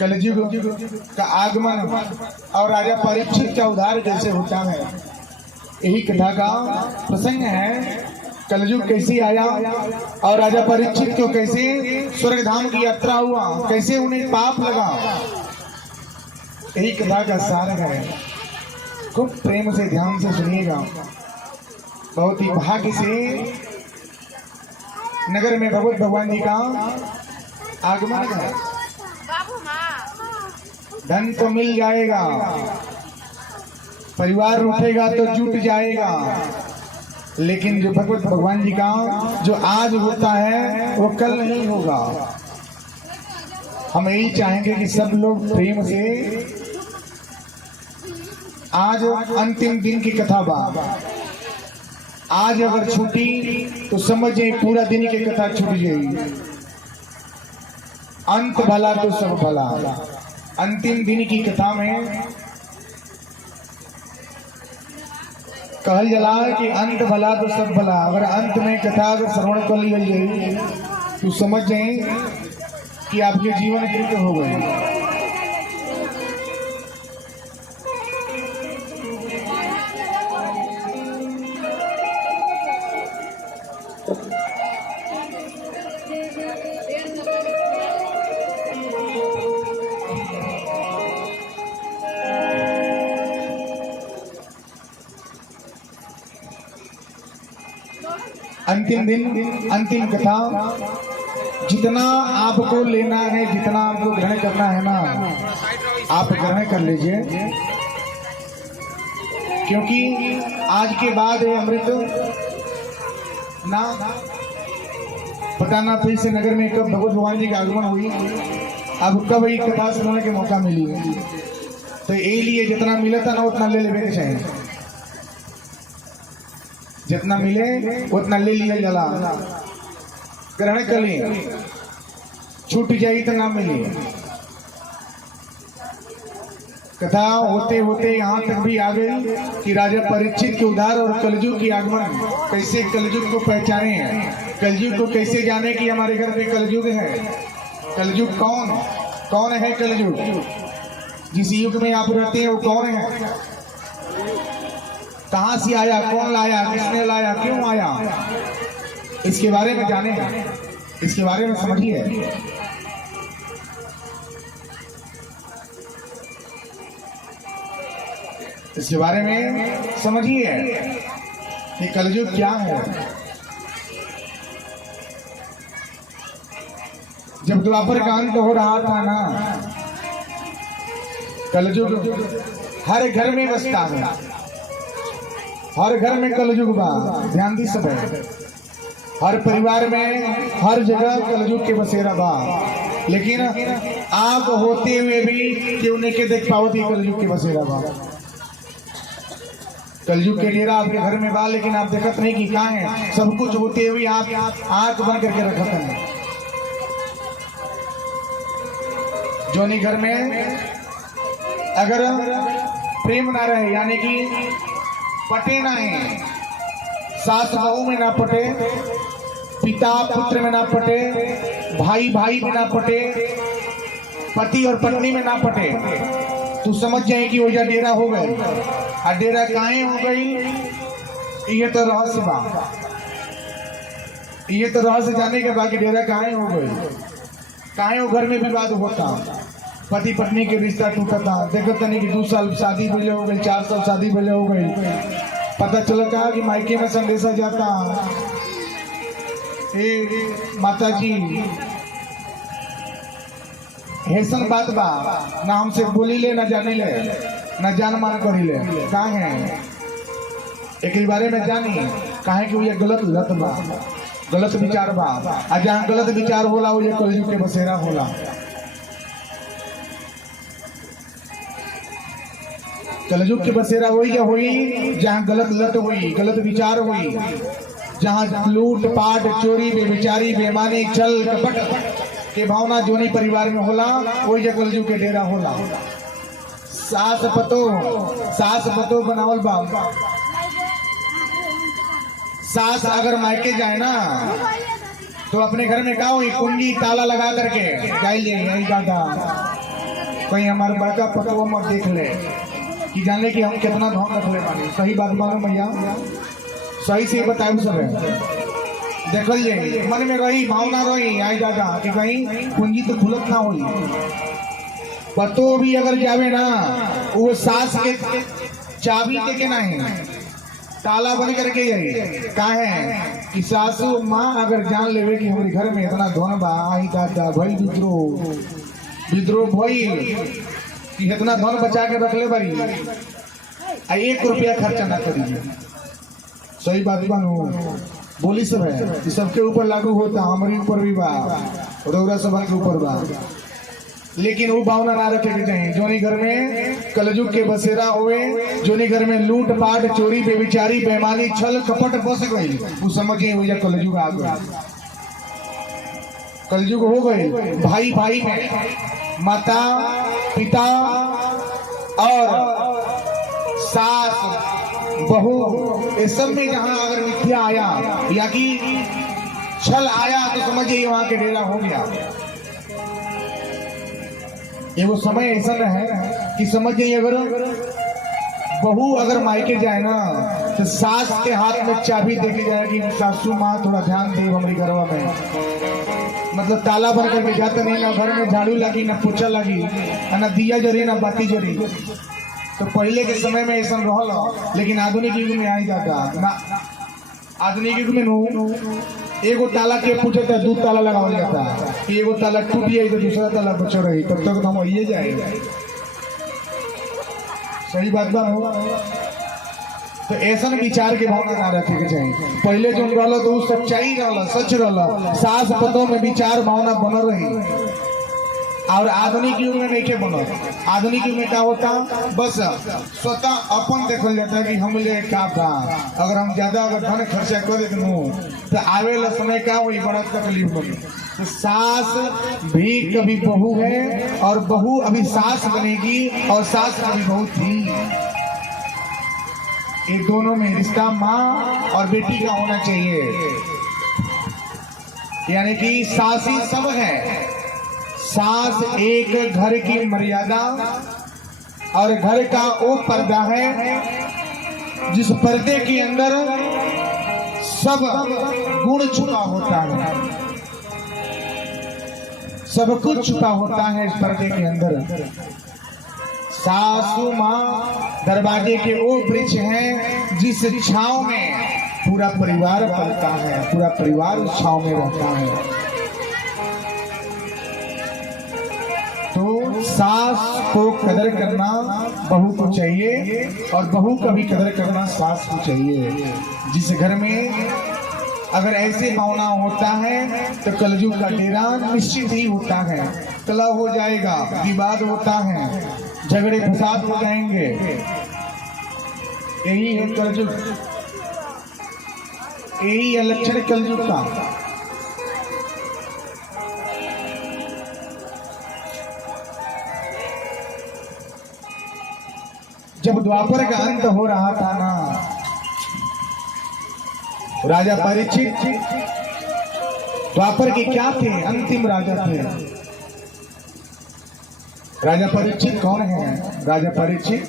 कलयुग का आगमन और राजा परीक्षित का उद्धार कैसे होता है, यही कथा का प्रसंग है। कलयुग कैसे आया और राजा परीक्षित को कैसे स्वर्ग धाम की यात्रा हुआ, कैसे उन्हें पाप लगा, यही कथा का सार है। खूब प्रेम से ध्यान से सुनिएगा। बहुत ही भाग्य से नगर में भगवान जी का आगमन है। धन तो मिल जाएगा, परिवार उठेगा तो जुट जाएगा, लेकिन जो भगवान जी का जो आज होता है वो कल नहीं होगा। हम यही चाहेंगे कि सब लोग प्रेम से, आज अंतिम दिन की कथा बा, आज अगर छूटी तो समझ जाए पूरा दिन की कथा छूट जाएगी। अंत भला तो सब भला, अंतिम दिन की कथा में कहल जला कि अंत भला तो सब भला। अगर अंत में कथा अगर श्रवण कर लिया जाए तो समझ जाए कि आपके जीवन कृत हो गए। अंतिम दिन, अंतिम कथा, जितना आपको लेना है, जितना आपको ग्रहण करना है ना, आप ग्रहण कर लीजिए, क्योंकि आज के बाद ये अमृत ना पता ना फिर से नगर में कब भगवान जी का आगमन हुई, अब कब ये कथा सुनने के मौका मिली। तो ये लिए जितना मिला था ना उतना ले लेने के चाहिए, जितना मिले उतना ले लिया जला, ग्रहण कर लिए, छूट जाए तो ना मिले। कथा होते होते यहाँ तक भी आ गई कि राजा परीक्षित के उद्धार और कलयुग की आगमन, कैसे कलयुग को पहचाने, कलयुग को कैसे जाने कि हमारे घर में कलयुग है। कलयुग कौन है? कलयुग जिस युग में आप रहते हैं वो कौन है, कहां से आया, कौन लाया, किसने लाया, क्यों आया, इसके बारे में जाने, इसके बारे में समझिए। इसके बारे में समझिए कि कलयुग क्या है। जब द्वापर का अंत हो रहा था ना, कलयुग हर घर में बसता है, हर घर में कलयुग बा, ध्यान दी सब है। हर परिवार में हर जगह कलयुग के बसेरा बा, लेकिन आप होते हुए भी क्यों नहीं के देख पाओ थी कलयुग के बसेरा बा। कलयुग के डेरा आपके घर में बा, लेकिन आप देखत नहीं कि कहाँ है। सब कुछ होते हुए आप आंख बंद करके रखते हैं। जोनी घर में अगर प्रेम ना रहे, यानी कि पटे ना है, सास बहू में ना पटे, पिता पुत्र में ना पटे, भाई भाई में ना पटे, पति और पत्नी में ना पटे, तो समझ जाए कि वो जा डेरा हो गए। और डेरा काहे हो गई, ये तो रहस्य बा, ये तो रहस्य जाने के बाकी डेरा काहे हो गई, काहे वो घर में विवाद होता, पति पत्नी के रिश्ता टूटा था। देखो नहीं कि 2 साल शादी पहले हो गई, 4 साल शादी पहले हो गई, पता चला कहा कि मायके में संदेशा जाता, माता जी ऐसा बात बा, ना हमसे बोली ले, ना जाने ले, ना जान मान करी ले, कहा है एक बारे में जानी कहा कि ये गलत लत बा, गलत विचार बा, और जहाँ गलत विचार होला वो ये कलयुग के बसेरा होला। कलयुग के बसेरा वही या हुई जहाँ गलत लत हुई, गलत विचार हुई, जहाँ लूट पाट चोरी बेविचारी बेमानी छल कपट के भावना जोनी परिवार में होला, वही जगह कलयुग के डेरा होला। सास पतो बनावल बा, सास अगर मायके जाए ना तो अपने घर में का हुई कुंडी ताला लगा करके जाइए, यही कहा कहीं हमारे बड़का पटवा मत देख ले कि जाने कि हम कितना धन रख ले पानी। सही बात मानो भैया, सही से बताए सब देखल जाए, मन में रही भावना रही आई दादा कि कहीं पूंजी तो खुलत ना हुई। पतो भी अगर जावे ना वो सास के चाबी दे के नहीं ताला बंद करके जाई का है कि सासू माँ अगर जान लेवे कि हमारे घर में इतना धन बा, आई दादा भाई विद्रोह भाई कि इतना धन बचा के रख ले बारी, 1 रुपया खर्चा ना करिए। सही बात बानू बोली सब है कि सबके ऊपर लागू होता, हमारे ऊपर भी बा, रौरा सभा के ऊपर बा, लेकिन वो भावना ना रखे के चाहिए। जोनी घर में कलयुग के बसेरा हुए, जोनी घर में लूट पाट चोरी बेविचारी बेईमानी छल कपट बस गई, वो समझे भैया कलयुग आ गया, कलयुग हो गए। भाई भाई में, माता पिता और सास बहू इस सब में जहाँ अगर मिथ्या आया या कि छल आया तो समझिए वहां के डेरा हो गया। ये वो समय ऐसा है कि समझ जाइए अगर बहू अगर मायके जाए ना तो सास के हाथ में चाबी देके जाएगी, सासू माँ थोड़ा ध्यान दे हमारी घरवा में, मतलब ताला बंद करके जाते नहीं, ना घर में झाड़ू लगी ना पोछा लगी ना दिया जरी ना बाती जरी। तो पहले के समय में ऐसा रहल, लेकिन आधुनिक युग में आई जाता ना, आधुनिक युग में एगो ताला के पूछे तो 2 ताला लगावल जाता, एगो ताला टूट जाए तो दूसरा ताला बचो रही, तब तक तो हम आइए जाए। सही बात बा हो। तो ऐसा विचार के भावना ना रखे के चाहिए। पहले जो रहल तो सच्चाई रहल, सच रहल, सास पतों में विचार भावना बनल रही, और आधुनिक युग में नहीं के बनल। आधुनिक युग में क्या होता, बस स्वतः अपन देखल जाता है कि हम ले क्या था, अगर हम ज्यादा अगर धन खर्चा कर देते तो आवे ला समय क्या हुई बड़ा तकलीफ बनी। तो सास भी कभी बहू है और बहू अभी सास बनेगी और सास कभी बहू थी। ये दोनों में रिश्ता माँ और बेटी का होना चाहिए, यानी कि सास ही सब है। सास एक घर की मर्यादा और घर का वो पर्दा है जिस पर्दे के अंदर सब गुण छुपा होता है, सब कुछ छुपा होता है इस पर्दे के अंदर। सासू माँ दरवाजे के वो वृक्ष हैं जिस छांव में पूरा परिवार पलता है, पूरा परिवार उस छांव में रहता है। तो सास को कदर करना बहू को चाहिए और बहू का भी कदर करना सास को चाहिए। जिस घर में अगर ऐसे भावना होता है तो कलयुग का डेरा निश्चित ही होता है, कलह हो जाएगा, विवाद होता है, झगड़े फसाद हो जाएंगे। यही है कलयुग, यही है लक्षण कलयुग का। जब द्वापर का अंत हो रहा था ना, राजा परीक्षित द्वापर के क्या थे, अंतिम राजा थे। राजा परीक्षित कौन है? राजा परीक्षित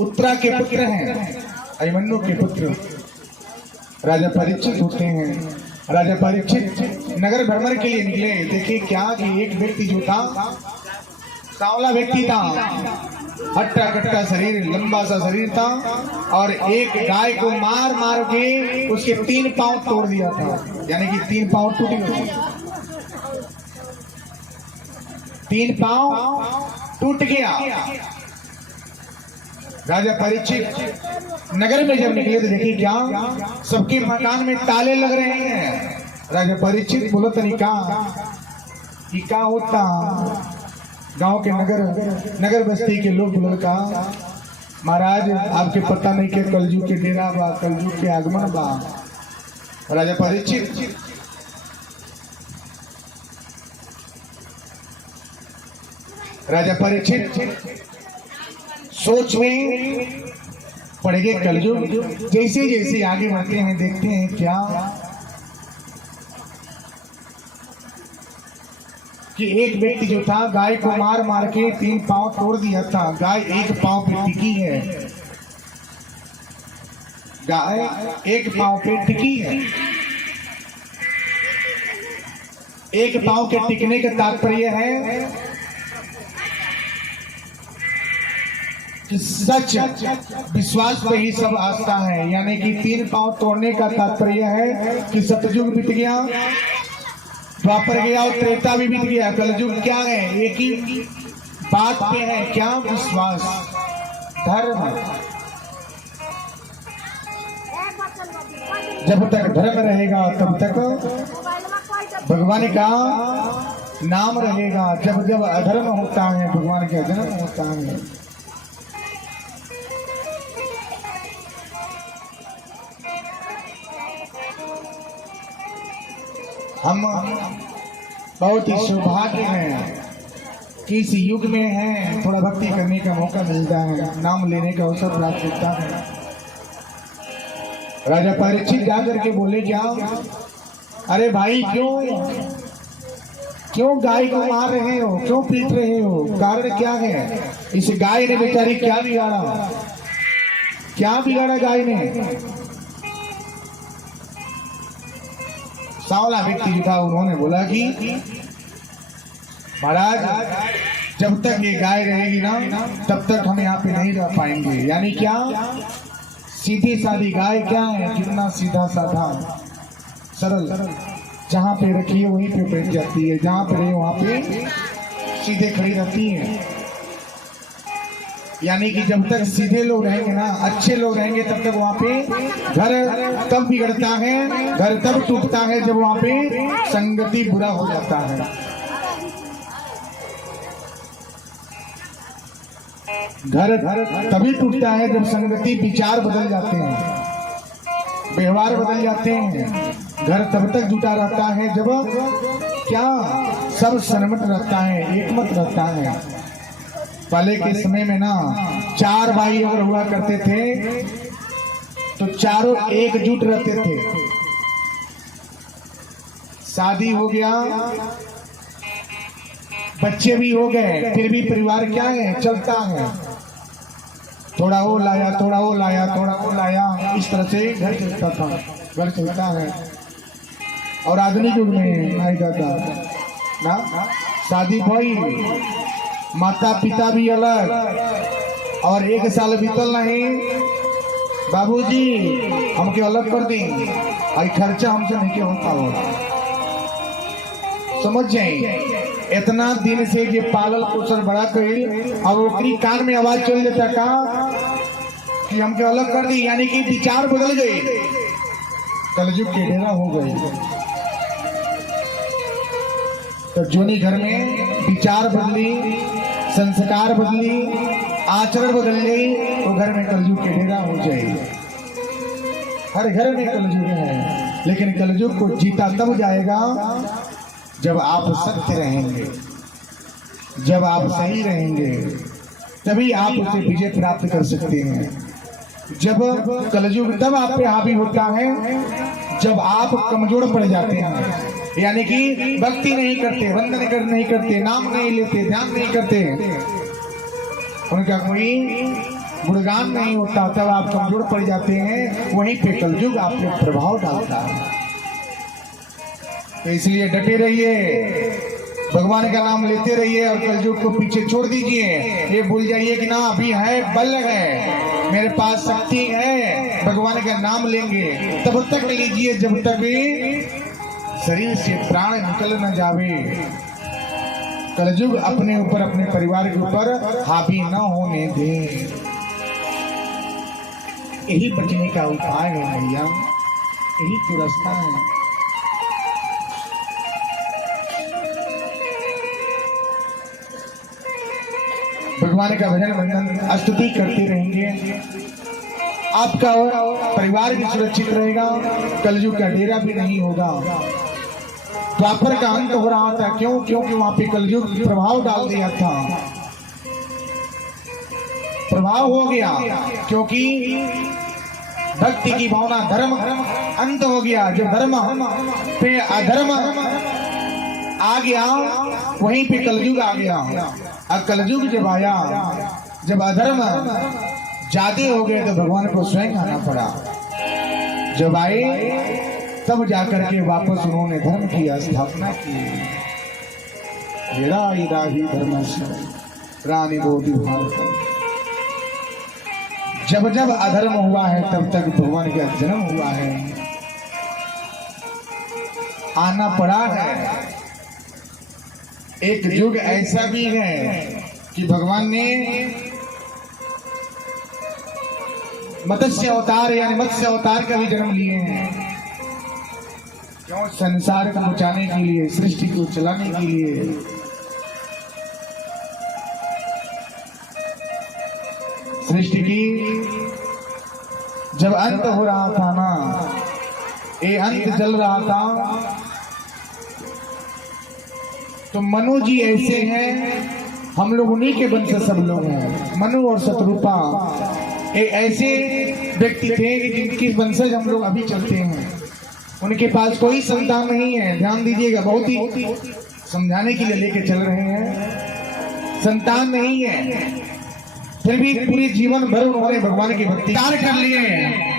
उत्तरा के पुत्र हैं, अभिमन्यु के पुत्र राजा परीक्षित होते हैं। राजा परीक्षित नगर भ्रमण के लिए निकले। देखिए क्या कि एक व्यक्ति जो था, सांवला व्यक्ति था, हट्टा कट्टा शरीर, लंबा सा शरीर था, और एक गाय को मार मार के उसके 3 पांव तोड़ दिया था, यानी कि 3 पांव टूट गए, 3 पांव टूट गया। राजा परीक्षित नगर में जब निकले तो देखिए क्या सबके मकान में ताले लग रहे हैं। राजा परीक्षित बोलो तरीका कि क्या होता, गांव के नगर बस्ती के लोग बोल का, महाराज आपके पता नहीं के कलयुग के डेरा बा, कलयुग के आगमन बा। राजा परीक्षित सोच में पड़ गए। कलयुग जैसे जैसे आगे बढ़ते हैं देखते हैं क्या कि एक व्यक्ति जो था गाय को मार मार के 3 पांव तोड़ दिया था। गाय 1 पांव पे टिकी है, गाय 1 पांव पे टिकी है। 1 पांव के टिकने का तात्पर्य है कि सच विश्वास पे ही सब आस्था है। यानी कि 3 पांव तोड़ने का तात्पर्य है कि सतयुग बीत गया, द्वापर गया और त्रेता भी बीत गया। कलयुग क्या है? एक ही बात पे है, क्या? विश्वास, धर्म। जब तक धर्म रहेगा तब तक भगवान का नाम रहेगा। जब जब अधर्म होता है भगवान का जन्म होता है। हम बहुत ही सौभाग्य हैं कि इस युग में हैं, थोड़ा भक्ति करने का मौका मिलता है, नाम लेने का अवसर प्राप्त होता है। राजा परीक्षित जाकर के बोले, क्या? अरे भाई, क्यों गाय को मार रहे हो, क्यों पीट रहे हो, कारण क्या है? इस गाय ने बेचारी क्या बिगाड़ा? क्या बिगाड़ा गाय ने? सावला व्यक्ति जो था उन्होंने बोला कि महाराज, जब तक ये गाय रहेगी ना तब तक हम यहाँ पे नहीं रह पाएंगे। यानी क्या? सीधी सादी गाय क्या है? कितना सीधा साधा सरल, जहाँ पे रखी है वहीं पे बैठ जाती है, जहाँ पे रही वहाँ पे सीधे खड़ी रहती है। यानी कि जब तक सीधे लोग रहेंगे ना, अच्छे लोग रहेंगे, तब तक वहाँ पे घर तब बिगड़ता है, घर तब टूटता है जब वहाँ पे संगति बुरा हो जाता है। घर तभी टूटता है जब संगति, विचार बदल जाते हैं, व्यवहार बदल जाते हैं। घर तब तक जुटा रहता है जब क्या? सब सन्मत रहता है, एकमत रहता है। पहले के समय में ना 4 भाई अगर हुआ करते थे तो चारों एकजुट रहते थे। शादी हो गया, बच्चे भी हो गए, फिर भी परिवार क्या है? चलता है। थोड़ा वो लाया, थोड़ा वो लाया, थोड़ा वो लाया, इस तरह से घर चलता था, घर चलता है। और आधुनिक युग में आई दादा ना, शादी भाई, माता पिता भी अलग, और 1 साल बीतल नहीं, बाबूजी हमके अलग कर दी, आई खर्चा हमसे नहीं क्या होता हो। समझ जाए, इतना दिन से ये पालल पोषण बड़ा करी, अब ओकरी कान में आवाज चल जाता का कि हमके अलग कर दी। यानी कि विचार बदल गए, कलयुग के डेरा हो गए। तो जोनी घर में विचार बदली, संस्कार बदली, आचरण बदल गई, तो घर में कलयुग के डेरा हो जाए। हर घर में कलयुग है, लेकिन कलयुग को जीता तब जाएगा जब आप सत्य रहेंगे, जब आप सही रहेंगे, तभी आप उसे विजय प्राप्त कर सकते हैं। जब कलयुग तब आप पे हावी होता है जब आप कमजोर पड़ जाते हैं। यानी कि भक्ति नहीं करते, वंदन नहीं करते, नाम नहीं लेते, ध्यान नहीं करते, उनका कोई गुणगान नहीं होता, तब आप कमजोर पड़ जाते हैं। वहीं पे कलयुग आप पे प्रभाव डालता है। तो इसलिए डटे रहिए, भगवान का नाम लेते रहिए और कलयुग को पीछे छोड़ दीजिए। ये भूल जाइए कि ना अभी है, बल है, मेरे पास शक्ति है, भगवान का नाम लेंगे। तब तक लीजिए जब तक भी शरीर से प्राण निकल न जावे। कलयुग अपने ऊपर, अपने परिवार के ऊपर हावी न होने दे। यही बचने का उपाय है भैया, यही तो रास्ता है। भगवान का भजन वंदन स्तुति करते रहेंगे, आपका परिवार भी सुरक्षित रहेगा, कलयुग का डेरा भी नहीं होगा। द्वापर का अंत हो रहा था, क्यों? क्योंकि वहां पे कलयुग प्रभाव डाल दिया था, प्रभाव हो गया, क्योंकि भक्ति की भावना, धर्म अंत हो गया। जब धर्म पे अधर्म आ गया वहीं पे कलयुग आ गया। और कलयुग जब आया, जब अधर्म ज्यादा हो गए तो भगवान को स्वयं आना पड़ा। जब आए तब जाकर के वापस उन्होंने धर्म की स्थापना की। रानी बोधी भारत। जब जब अधर्म हुआ है तब तक भगवान का जन्म हुआ है, आना पड़ा है। एक युग ऐसा भी है कि भगवान ने मत्स्य अवतार यानी मत्स्य अवतार का भी जन्म लिए हैं। क्यों? संसार को बचाने के लिए, सृष्टि को चलाने के लिए। सृष्टि की जब अंत हो रहा था ना, ये अंत चल रहा था, तो मनु जी ऐसे हैं, हम लोग उन्हीं के वंश सब लोग हैं। मनु और शत्रुपा एक ऐसे व्यक्ति थे जिनकी वंशज हम लोग अभी चलते हैं। उनके पास कोई संतान नहीं है। ध्यान दीजिएगा, बहुत ही समझाने के लिए लेके चल रहे हैं। संतान नहीं है, फिर भी पूरे जीवन भर उन्होंने भगवान की भक्ति कर लिए हैं।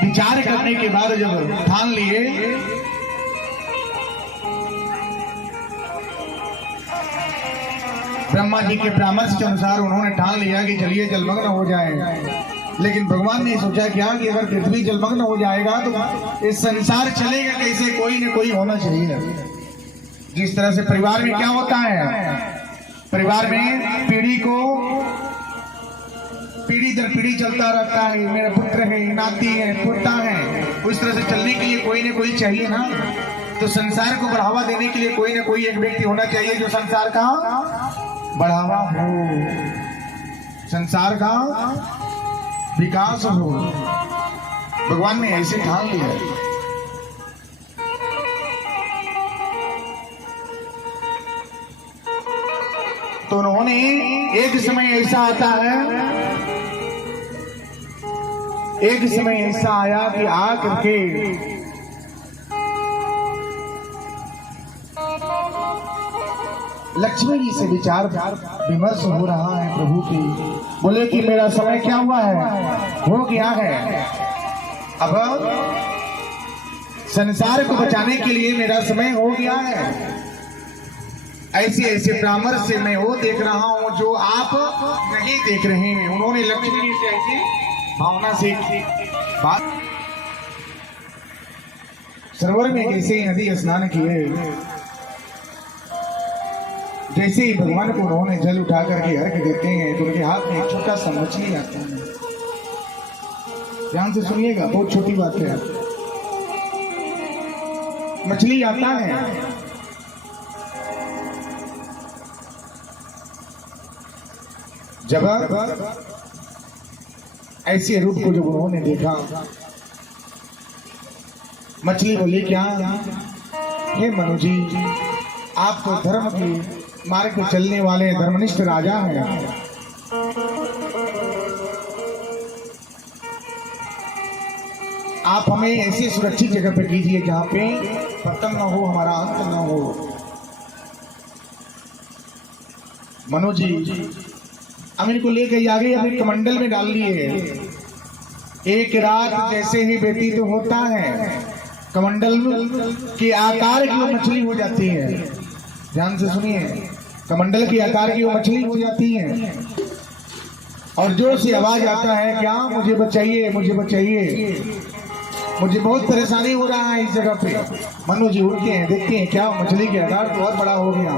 विचार करने के बाद जब ठान लिए, ब्रह्मा जी के परामर्श के अनुसार उन्होंने ठान लिया कि चलिए जलमग्न हो जाए। लेकिन भगवान ने सोचा क्या कि अगर पृथ्वी जलमग्न हो जाएगा तो इस संसार चलेगा कैसे? कोई न कोई होना चाहिए। जिस तरह से परिवार में क्या होता है, परिवार में पीढ़ी दर पीढ़ी चलता रहता है। मेरा पुत्र है, नाती है, पोता है। उस तरह से चलने के लिए कोई न कोई चाहिए ना। तो संसार को बढ़ावा देने के लिए कोई न कोई एक व्यक्ति होना चाहिए जो संसार का बढ़ावा हो, संसार का विकास हो। भगवान ने ऐसे ठान लिया। तो उन्होंने एक समय ऐसा आता है, एक समय ऐसा आया कि आकर के लक्ष्मी जी से विचार विमर्श हो रहा है प्रभु की। बोले कि मेरा समय क्या हुआ है, हो गया है। अब संसार को बचाने के लिए मेरा समय हो गया है। ऐसे ऐसे परामर्श से मैं वो देख रहा हूं जो आप नहीं देख रहे हैं। उन्होंने लक्ष्मी जी से ऐसी भावना से बात। सरोवर में जैसे ही नदी स्नान किए, जैसे ही भगवान को उन्होंने जल उठा करके अर्घ देते हैं तो उनके हाथ में एक छोटा सा मछली आता है। ध्यान से सुनिएगा, बहुत छोटी बात है। मछली आता है, जब ऐसे रूप को जब उन्होंने देखा, मछली बोली क्या? हे मनु जी, आप तो धर्म के मार्ग पर चलने वाले धर्मनिष्ठ राजा हैं। आप हमें ऐसी सुरक्षित जगह पे कीजिए जहां पे पतन न हो, हमारा अंत न हो। मनु जी हम इनको लेकर आगे अपने कमंडल में डाल लिए। एक रात जैसे ही व्यतीत तो होता है, कमंडल के आकार की वो मछली हो जाती है। ध्यान से सुनिए, कमंडल के आकार की वो मछली हो जाती है और जोर से आवाज आता है, क्या? मुझे बचाइए, मुझे बचाइए, मुझे बहुत परेशानी हो रहा है इस जगह पे। मनु जी उठते हैं, देखते हैं क्या मछली के आकार बहुत बड़ा हो गया।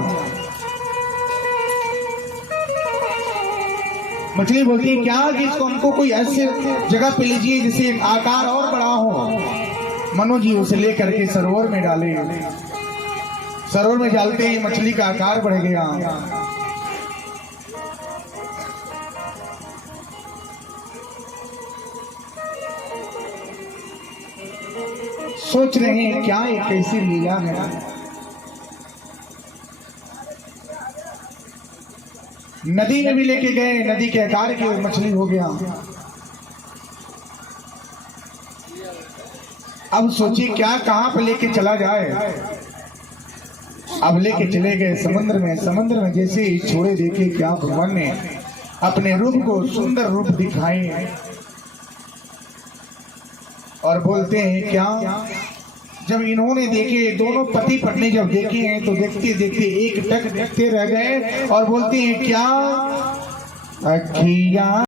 मछली बोलती है क्या कि इसको हमको कोई ऐसी जगह पे लीजिए जिससे आकार और बड़ा हो। मनु जी उसे लेकर के सरोवर में डाले। सरोवर में डालते ही मछली का आकार बढ़ गया। सोच रहे हैं क्या ये कैसी लीला है। नदी में भी लेके गए, नदी के आकार की मछली हो गया। अब सोची क्या कहां पे लेके चला जाए। अब लेके चले गए समुद्र में। समुद्र में जैसे ही छोड़े, देखे क्या भगवान ने अपने रूप को सुंदर रूप दिखाए और बोलते हैं क्या, जब इन्होंने देखे, दोनों पति पत्नी जब देखे हैं तो देखते देखते एक टक देखते रह गए और बोलते हैं क्या, अखियां